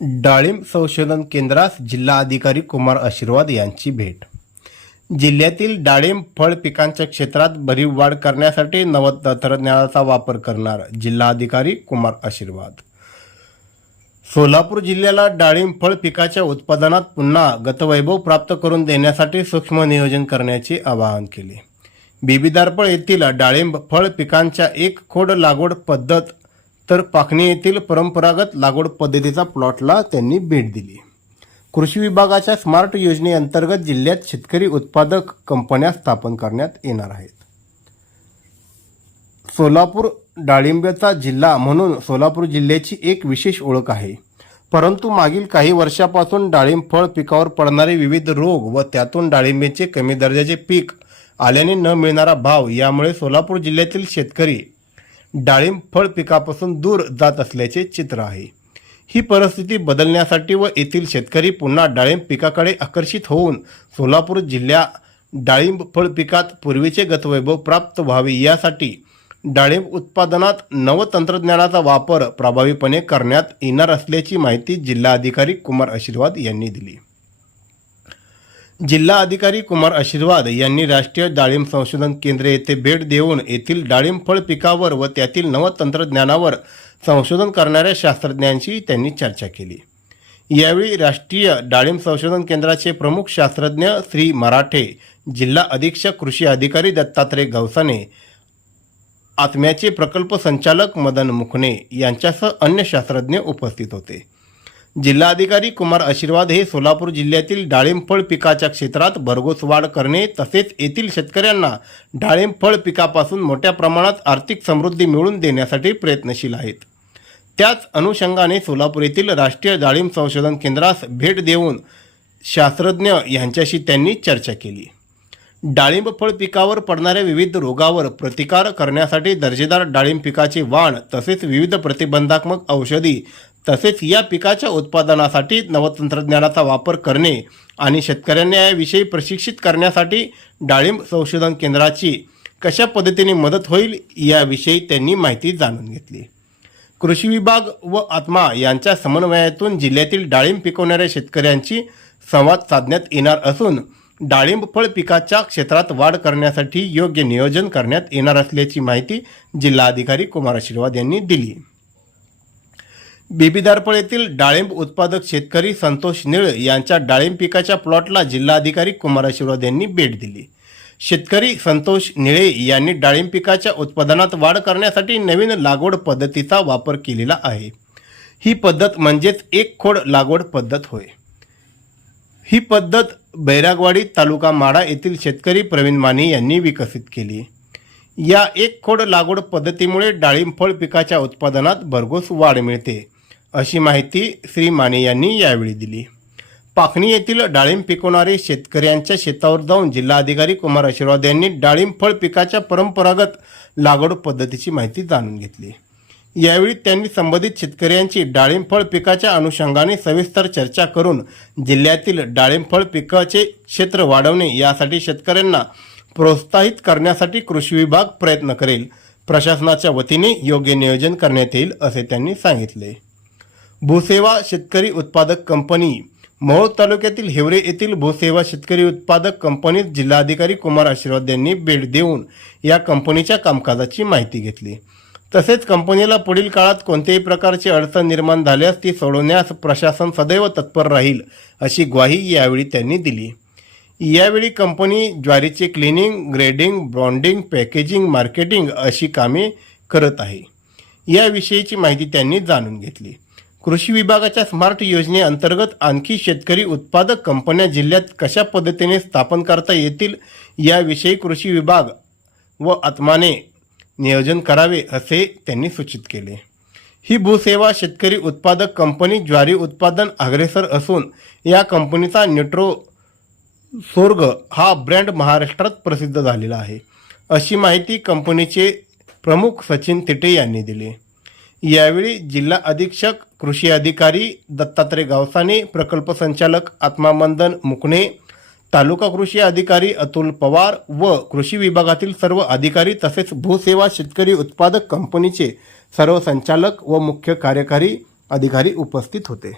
डाळिंब संशोधन केंद्रास जिल्हा अधिकारी कुमार आशीर्वाद यांची भेट. जिल्ह्यातील डाळिंब फळ पिकांच्या क्षेत्रात भरीव वाढ करण्यासाठी नव तंत्रज्ञानाचा वापर करणार जिल्हा अधिकारी कुमार आशीर्वाद. सोलापूर जिल्ह्याला डाळिंब फळ पिकाच्या उत्पादनात पुन्हा गतवैभव प्राप्त करून देण्यासाठी सूक्ष्म नियोजन करण्याचे आवाहन केले. बेबीदारपळ येथील डाळिंब फळ पिकांच्या एक खोड लागवड पद्धत तर पाखणी येथील परंपरागत लागवड पद्धतीचा प्लॉटला त्यांनी भेट दिली. कृषी विभागाच्या स्मार्ट योजनेअंतर्गत जिल्ह्यात शेतकरी उत्पादक कंपन्या स्थापन करण्यात येणार आहेत. सोलापूर डाळिंब्याचा जिल्हा म्हणून सोलापूर जिल्ह्याची एक विशेष ओळख आहे. परंतु मागील काही वर्षापासून डाळिंब फळ पिकावर पडणारे विविध रोग व त्यातून डाळिंबीचे कमी दर्जाचे पीक आल्याने न मिळणारा भाव यामुळे सोलापूर जिल्ह्यातील शेतकरी डाळिंब फळ पिकापासून दूर जात असल्याचे चित्र आहे. ही परिस्थिती बदलण्यासाठी व येथील शेतकरी पुन्हा डाळिंब पिकाकडे आकर्षित होऊन सोलापूर जिल्ह्या डाळिंब फळ पिकात पूर्वीचे गतवैभव प्राप्त व्हावे यासाठी डाळिंब उत्पादनात नवतंत्रज्ञानाचा वापर प्रभावीपणे करण्यात येणार असल्याची माहिती जिल्हाधिकारी कुमार आशीर्वाद यांनी दिली. जिल्हा अधिकारी कुमार आशीर्वाद यांनी राष्ट्रीय डाळिंब संशोधन केंद्र येथे भेट देऊन येथील डाळिंब फळ पिकावर व त्यातील नवतंत्रज्ञानावर संशोधन करणाऱ्या शास्त्रज्ञांशी त्यांनी चर्चा केली. यावेळी राष्ट्रीय डाळिंब संशोधन केंद्राचे प्रमुख शास्त्रज्ञ श्री मराठे जिल्हा अधीक्षक कृषी अधिकारी दत्तात्रय गवसाने आत्म्याचे प्रकल्प संचालक मदन मुखणे यांच्यासह अन्य शास्त्रज्ञ उपस्थित होते. जिल्हाधिकारी कुमार आशीर्वाद हे सोलापूर जिल्ह्यातील डाळिंब फळ पिकाच्या क्षेत्रात भरघोस वाढ करणे तसेच येथील शेतकऱ्यांना डाळिंब फळ पिकापासून मोठ्या प्रमाणात आर्थिक समृद्धी मिळवून देण्यासाठी प्रयत्नशील आहेत. त्याच अनुषंगाने सोलापूर येथील राष्ट्रीय डाळिंब संशोधन केंद्रास भेट देऊन शास्त्रज्ञ यांच्याशी त्यांनी चर्चा केली. डाळिंब फळ पिकावर पडणाऱ्या विविध रोगावर प्रतिकार करण्यासाठी दर्जेदार डाळिंब पिकाचे वाण तसेच विविध प्रतिबंधात्मक औषधी तसेच या पिकाच्या उत्पादनासाठी नवतंत्रज्ञानाचा वापर करणे आणि शेतकऱ्यांना याविषयी प्रशिक्षित करण्यासाठी डाळिंब संशोधन केंद्राची कशा पद्धतीने मदत होईल याविषयी त्यांनी माहिती जाणून घेतली. कृषी विभाग व आत्मा यांच्या समन्वयातून जिल्ह्यातील डाळिंब पिकवणाऱ्या शेतकऱ्यांची संवाद साधण्यात येणार असून डाळिंब फळ पिकाच्या क्षेत्रात वाढ करण्यासाठी योग्य नियोजन करण्यात येणार असल्याची माहिती जिल्हाधिकारी कुमार आशीर्वाद यांनी दिली. बेबीदारपळ येथील डाळिंब उत्पादक शेतकरी संतोष निळ यांच्या डाळिंब पिकाच्या प्लॉटला जिल्हाधिकारी कुमार आशीर्वाद यांनी भेट दिली. शेतकरी संतोष निळे यांनी डाळिंब पिकाच्या उत्पादनात वाढ करण्यासाठी नवीन लागवड पद्धतीचा वापर केलेला आहे. ही पद्धत म्हणजेच एक खोड लागवड पद्धत होय. ही पद्धत बैरागवाडी तालुका माडा येथील शेतकरी प्रवीण माने यांनी विकसित केली. या एक खोड लागवड पद्धतीमुळे डाळिंब फळ पिकाच्या उत्पादनात भरघोस वाढ मिळते. अशी माहिती श्री माने यांनी यावेळी दिली. पाखणी येथील डाळिंब पिकवणारे शेतकऱ्यांच्या शेतावर जाऊन जिल्हाधिकारी कुमार आशीर्वाद यांनी डाळिंब फळ पिकाच्या परंपरागत लागवड पद्धतीची माहिती जाणून घेतली. यावेळी त्यांनी संबंधित शेतकऱ्यांची डाळिंब फळ पिकाच्या अनुषंगाने सविस्तर चर्चा करून जिल्ह्यातील डाळिंब फळ पिकाचे क्षेत्र वाढवणे यासाठी शेतकऱ्यांना प्रोत्साहित करण्यासाठी कृषी विभाग प्रयत्न करेल. प्रशासनाच्या वतीने योग्य नियोजन करण्यात येईल असे त्यांनी सांगितले. भूसेवा शेतकरी उत्पादक कंपनी. मोहोळ तालुक्यातील हिवरे येथील भूसेवा शेतकरी उत्पादक कंपनीत जिल्हाधिकारी कुमार आशीर्वाद यांनी भेट देऊन या कंपनीच्या कामकाजाची माहिती घेतली. तसेच कंपनीला पुढील काळात कोणत्याही प्रकारची अडचण निर्माण झाल्यास ती सोडवण्यास प्रशासन सदैव तत्पर राहील अशी ग्वाही यावेळी त्यांनी दिली. यावेळी कंपनी ज्वारीचे cleaning grading branding packaging marketing अशी कामे करत आहे. याविषयीची माहिती त्यांनी जाणून घेतली. कृषी विभागाच्या स्मार्ट योजनेअंतर्गत आणखी शेतकरी उत्पादक कंपन्या जिल्ह्यात कशा पद्धतीने स्थापन करता येतील याविषयी कृषी विभाग व आत्माने नियोजन करावे असे त्यांनी सूचित केले. ही भूसेवा शेतकरी उत्पादक कंपनी ज्वारी उत्पादन अग्रेसर असून या कंपनीचा न्यूट्रो सोर्ग हा ब्रँड महाराष्ट्रात प्रसिद्ध झालेला आहे. अशी माहिती कंपनीचे प्रमुख सचिन तिटे यांनी दिली. यावेळी जिल्हा अधीक्षक कृषी अधिकारी दत्तात्रय गावसाने प्रकल्प संचालक आत्मामंदन मुकणे तालुका कृषी अधिकारी अतुल पवार व कृषी विभागातील सर्व अधिकारी तसेच भूसेवा शेतकरी उत्पादक कंपनीचे सर्व संचालक व मुख्य कार्यकारी अधिकारी उपस्थित होते.